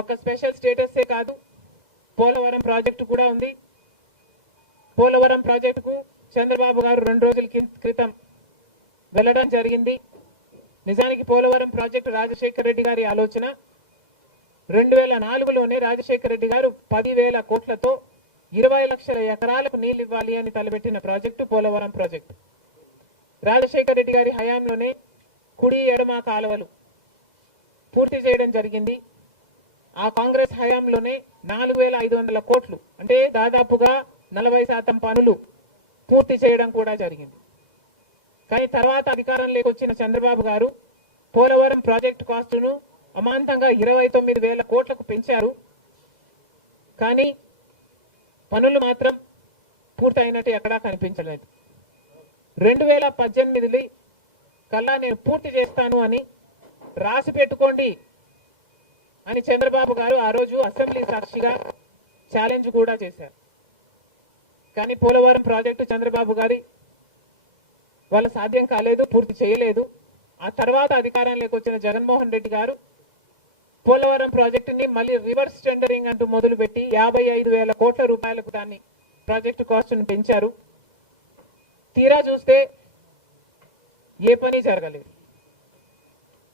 ఒక స్పెషల్ స్టేటసే కాదు, పోలవరం ప్రాజెక్టు కూడా ఉంది. పోలవరం ప్రాజెక్టుకు చంద్రబాబు గారు 2 రోజుల క్రితం వెళ్ళడం జరిగింది. నిజానికి పోలవరం ప్రాజెక్టు రాజశేఖర రెడ్డి గారి ఆలోచన. 2004లోనే రాజశేఖర రెడ్డి గారు 10,000 కోట్లతో 20 లక్షల ఎకరాలకు నీళ్లు ఇవ్వాలి అని తలపెట్టిన ప్రాజెక్టు పోలవరం ప్రాజెక్టు. రాజశేఖర రెడ్డి గారి హయాంలోనే కుడి ఎడమ కాలువలు పూర్తి చేయడం జరిగింది. ఆ కాంగ్రెస్ హయాంలోనే 4,500 కోట్లు అంటే దాదాపుగా 40% పనులు పూర్తి చేయడం కూడా జరిగింది. కానీ తర్వాత అధికారంలోకి వచ్చిన చంద్రబాబు గారు పోలవరం ప్రాజెక్టు కాస్టును అమాంతంగా 29,000 కోట్లకు పెంచారు. కానీ పనులు మాత్రం పూర్తయినట్టు ఎక్కడా కనిపించలేదు. 2018 కల్లా నేను పూర్తి చేస్తాను అని రాసి పెట్టుకోండి అని చంద్రబాబు గారు ఆ రోజు అసెంబ్లీ సాక్షిగా ఛాలెంజ్ కూడా చేశారు. కానీ పోలవరం ప్రాజెక్టు చంద్రబాబు గారి వాళ్ళ సాధ్యం కాలేదు, పూర్తి చేయలేదు. ఆ తర్వాత అధికారంలోకి వచ్చిన జగన్మోహన్ రెడ్డి గారు పోలవరం ప్రాజెక్టుని మళ్ళీ రివర్స్ టెండరింగ్ అంటూ మొదలుపెట్టి 55,000 కోట్ల రూపాయలకు దాన్ని ప్రాజెక్టు కాస్ట్ను పెంచారు. తీరా చూస్తే ఏ పని జరగలేదు.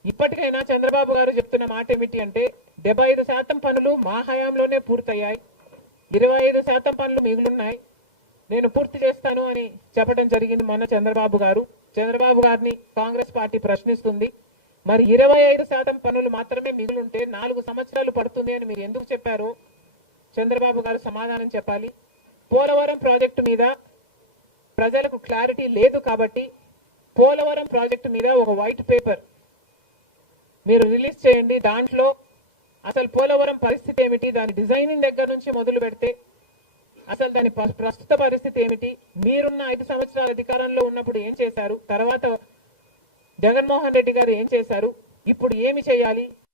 ఇప్పటికైనా చంద్రబాబు గారు చెప్తున్న మాట ఏమిటి అంటే 75% పనులు మా హయాంలోనే పూర్తయ్యాయి, 25% పనులు మిగులున్నాయి, నేను పూర్తి చేస్తాను అని చెప్పడం జరిగింది మొన్న చంద్రబాబు గారు. చంద్రబాబు గారిని కాంగ్రెస్ పార్టీ ప్రశ్నిస్తుంది, మరి 25% పనులు మాత్రమే మిగులుంటే 4 సంవత్సరాలు పడుతుంది అని మీరు ఎందుకు చెప్పారో చంద్రబాబు గారు సమాధానం చెప్పాలి. పోలవరం ప్రాజెక్టు మీద ప్రజలకు క్లారిటీ లేదు కాబట్టి పోలవరం ప్రాజెక్టు మీద ఒక వైట్ పేపర్ మీరు రిలీజ్ చేయండి. దాంట్లో అసలు పోలవరం పరిస్థితి ఏమిటి, దాని డిజైనింగ్ దగ్గర నుంచి మొదలు పెడితే అసలు దాని ప్రస్తుత పరిస్థితి ఏమిటి, మీరున్న 5 సంవత్సరాల అధికారంలో ఉన్నప్పుడు ఏం చేశారు, తర్వాత జగన్మోహన్ రెడ్డి గారు ఏం చేశారు, ఇప్పుడు ఏమి చేయాలి,